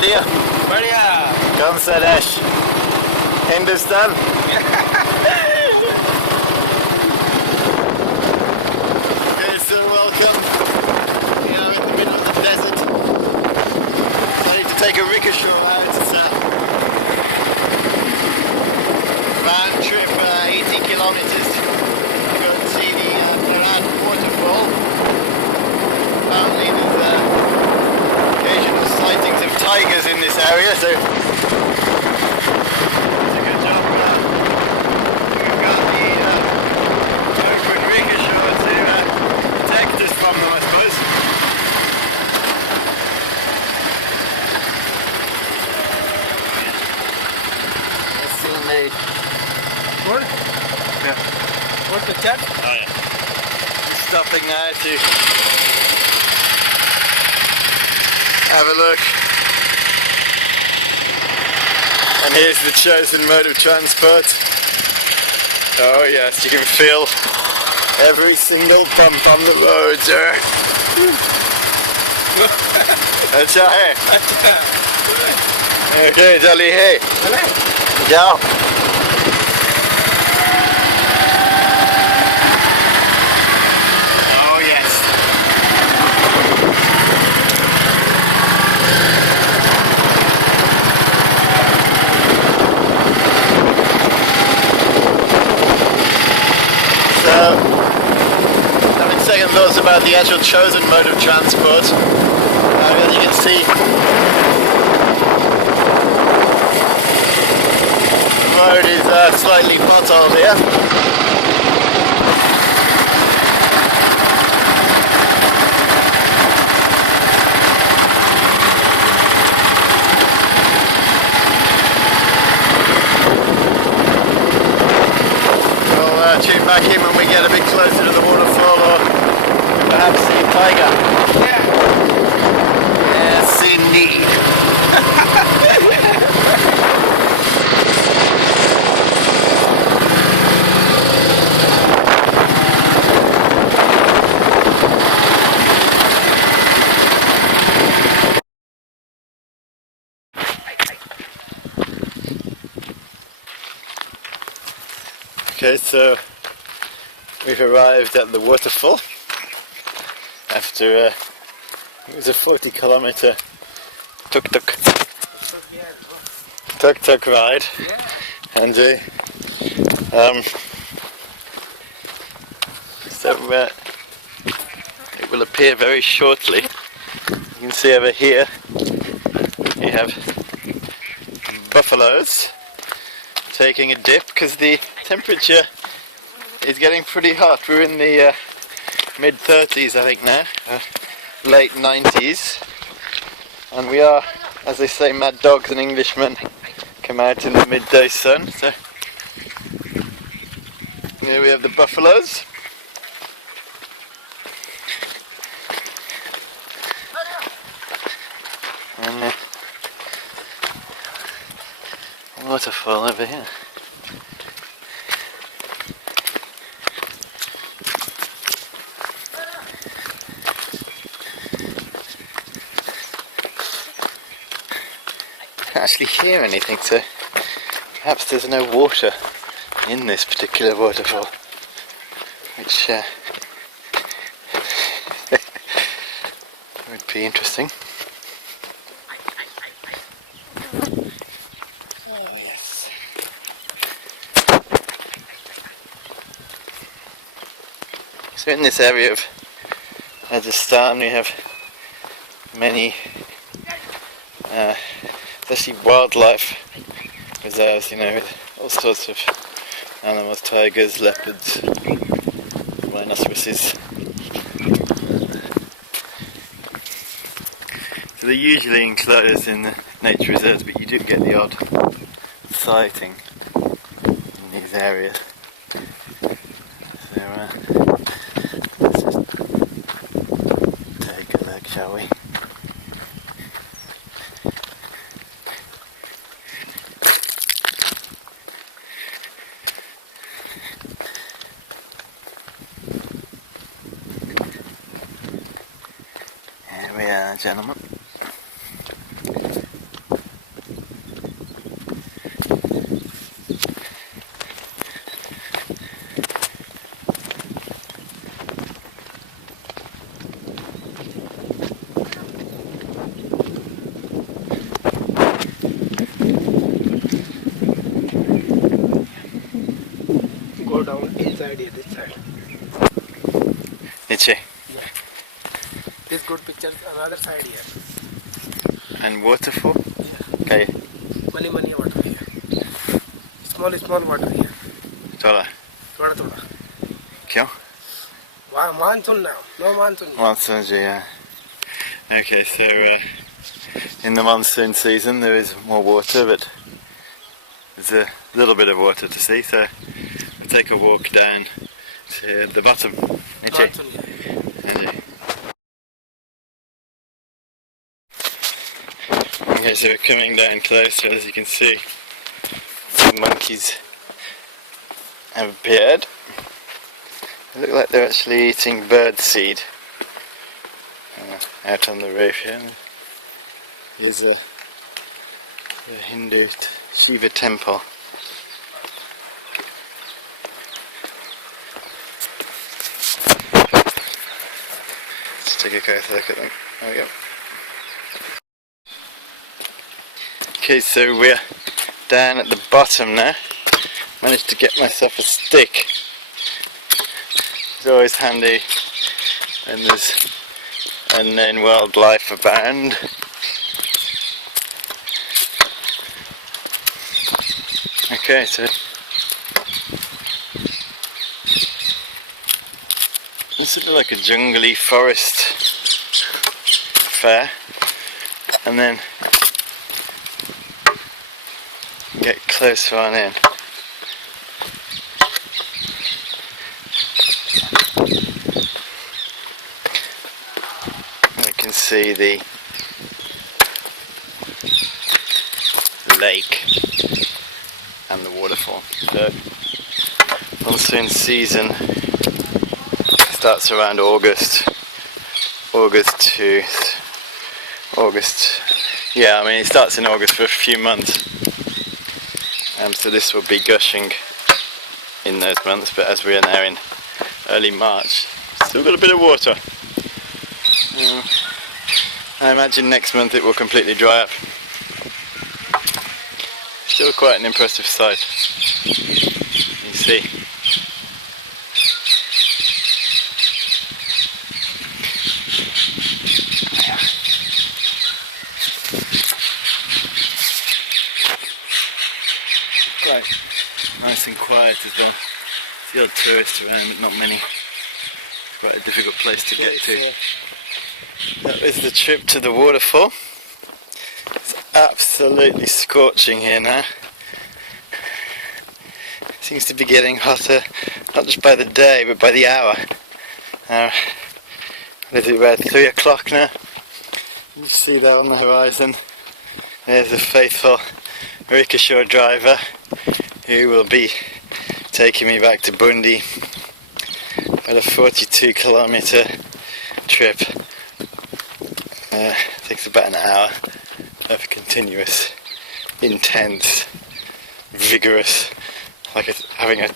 बढ़िया बढ़िया कौन सा देश Hindustan Okay, so welcome. We are in the middle of the desert. I need to take a rickshaw out. It's a round trip, 80 kilometers to go and see the waterfall. Apparently there's occasional sightings of tigers in this area, so it's a good job. We've got the open rickshaw to protect us from them, I suppose. Let's see what they... What? Yeah. What's the chat? Oh yeah. Stopping now to have a look. And here's the chosen mode of transport. Oh yes, you can feel every single bump on the road, sir. अच्छा है. Okay, जल्दी है. जाओ. Oh yes. So, having second thoughts about the actual chosen mode of transport, as you can see, the road is slightly potholed here. Tune back in when we get a bit closer to the waterfall, or perhaps see a tiger. Yeah. Yes, indeed. Okay, so we've arrived at the waterfall after it was a 40-kilometer tuk-tuk ride, and so it will appear very shortly. You can see over here we have buffaloes taking a dip because the temperature is getting pretty hot. We're in the mid-30s I think now, late 90s, and we are, as they say, mad dogs and Englishmen come out in the midday sun. So here we have the buffaloes. And waterfall over here. Can't actually hear anything, so perhaps there's no water in this particular waterfall, which would be interesting. Oh yes. So in this area of Rajasthan we have many especially wildlife reserves, you know, with all sorts of animals, tigers, leopards, rhinoceroses. So they're usually enclosed in the nature reserves, but you do get the odd sighting in these areas. So let's just take a look, shall we? Here we are, gentlemen. Go down inside here, this side. Niche. Yeah. This good picture, another side here. And waterfall? Yeah. Okay. Many water here. Small water here. Thoda. Thoda. Kyun? Monsoon now. No monsoon. Monsoon, yeah. Okay, so in the monsoon season there is more water, but there's a little bit of water to see, so we'll take a walk down to the bottom. Niche. Monsoon, yeah. Okay, so we're coming down closer. As you can see, the monkeys have appeared. They look like they're actually eating bird seed out on the roof here. Here's a Hindu Shiva temple. Let's take a closer look at them. There we go. Okay, so we're down at the bottom now. Managed to get myself a stick. It's always handy when there's unknown wildlife abound. Okay, so this is like a jungly forest affair, and then get closer on in. You can see the lake and the waterfall. The monsoon season starts around August. Yeah, I mean it starts in August for a few months. So this will be gushing in those months, but as we are now in early March, still got a bit of water. I imagine next month it will completely dry up. Still quite an impressive sight. You see. Quite nice and quiet as well. The odd tourists around, but not many. Quite a difficult place to get to. That was the trip to the waterfall. It's absolutely scorching here now. It seems to be getting hotter, not just by the day, but by the hour. Is it about 3 o'clock now? You see that on the horizon. There's a faithful rickshaw driver who will be taking me back to Bundhi. About a 42-kilometre trip. Takes about an hour of continuous, intense, vigorous, like it's having a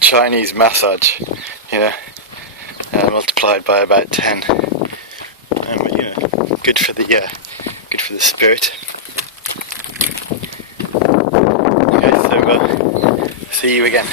Chinese massage, you know, multiplied by about 10. But, you know, good for the spirit. Okay, so see you again.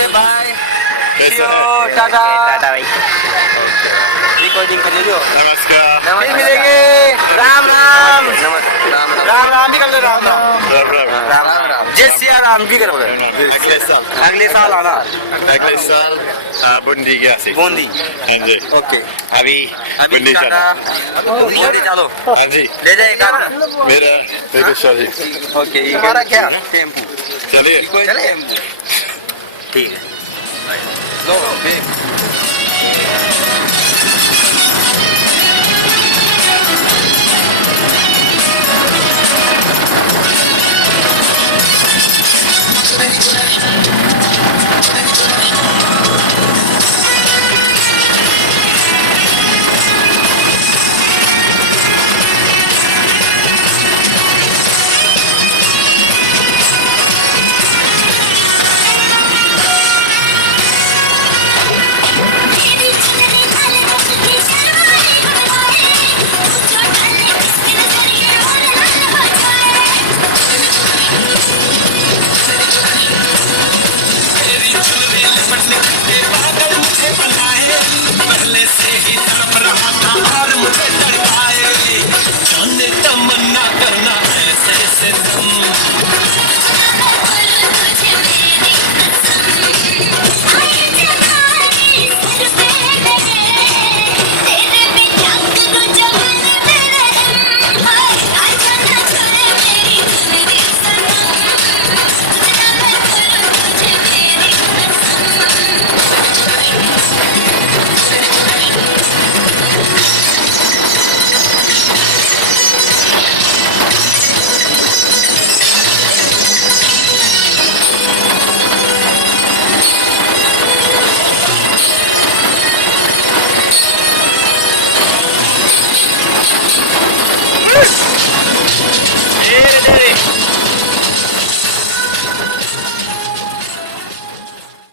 Okay bye कैसे tata Tata भाई। Recording कर लीजिए नमस्कार। फिर मिलेंगे राम राम राम राम भी कर ले राम राम जय सिया राम भी करो अगले साल आना अगले साल बुंदी गया सी। बूंदी हाँ जी। ओके अभी बुंदी टाटा जाना। बूंदी चलो हाँ जी। ले जाएगा मेरा रिक्शा जी। ओके हमारा क्या टेम्पू चलिए। चले ठीक है लो